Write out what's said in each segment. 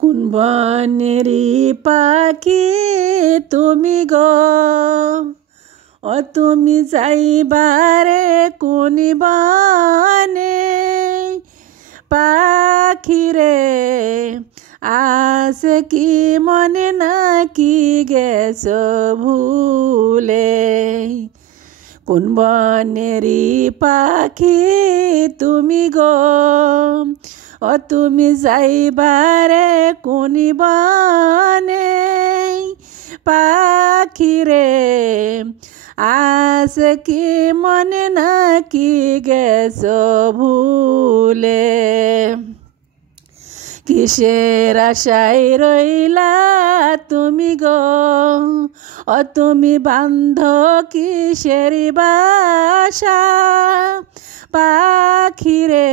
কোন বনেরই পাখি তুমি গো, ও তুমি যাইবারে কোন বনে? পাখিরে আছে কি মনে নাকি গেছো ভুলে? কোন বনেরই পাখি তুমি গো, ও তুমি যাইবারে কোন বনে? পাখিরে আছে কি মনে নাকি গেছো ভুলে? কিসের আশায় রইলা তুমি গো, ও তুমি বান্ধ কিসের বাসা? পাখিরে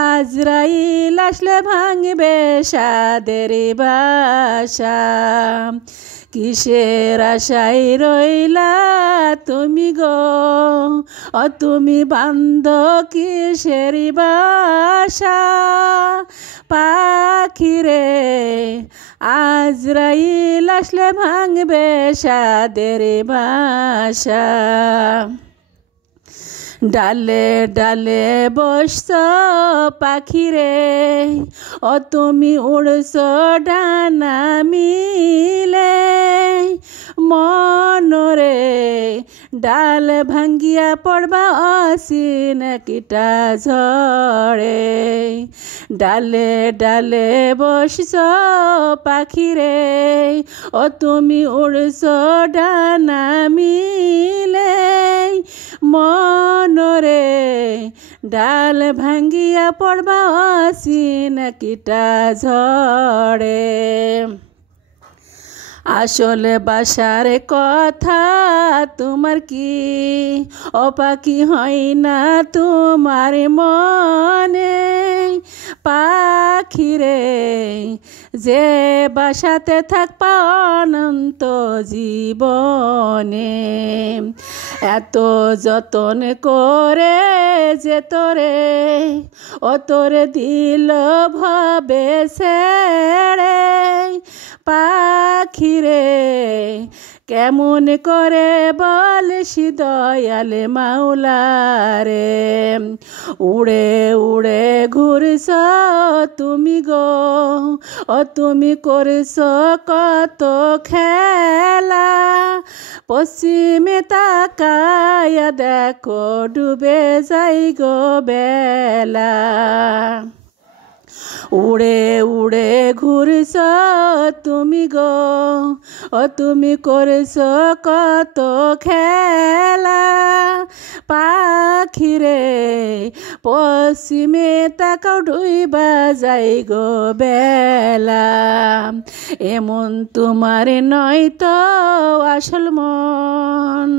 আজরাইল আসলে ভাঙবে সাদের বাসা। কিসের আশায় রইলা তুমি গো, ও তুমি বান্ধ কিসের বাসা? পাখিরে আজরাইল আসলে ভাঙবে সাদের বাসা। ডালে ডালে বসছ পাখিরে, ও তুমি উড়ছ ডানা মিলে। মনরে ডাল ভাঙ্গিয়া পড়বা অসীন কিটা ঝড়ে। ডালে ডালে বসছ পাখিরে, ও তুমি উড়ছ ডানা মিলে। মনরে ডাল ভাঙ্গিয়া পড়বা অসীন কিটা ঝড়ে। আসলে বাসার কথা তোমার কি ও পাখি হয় না তোমার মনে? পাখিরে যে বাসাতে থাকবা অনন্ত জীবনে। এত যতন করে যে তোরে, ও তোরে দিল ভাবে ছেড়ে। পাখিরে কেমন করে বলছি দয়াল মাওলারে? উড়ে উড়ে ঘুরছ তুমি গো, ও তুমি করছ কত খেলা। পশ্চিমে তাকায়া দেখো ডুবে যাই গো বেলা। উড়ে উড়ে ঘুরছ তুমি গো, ও তুমি করছ কত খেলা। পাখিরে পশ্চিমে তাকাও ডুইবা যাই গো বেলা। এমন তোমার নয় তো আসল মন,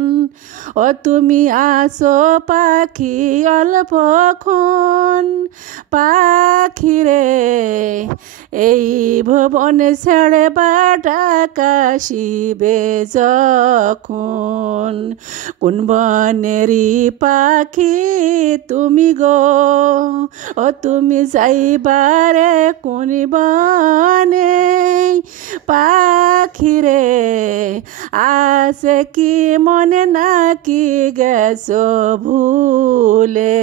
ও তুমি আসো পাখি অল্পক্ষণ। পাখিরে এই ভুবনে ছেড়ে বাটা কাশিবে যখন। কোন বনেরই পাখি তুমি গো, ও তুমি যাইবারে কোন বনে? পাখিরে আছে কি মনে নাকি গেছো ভুলে?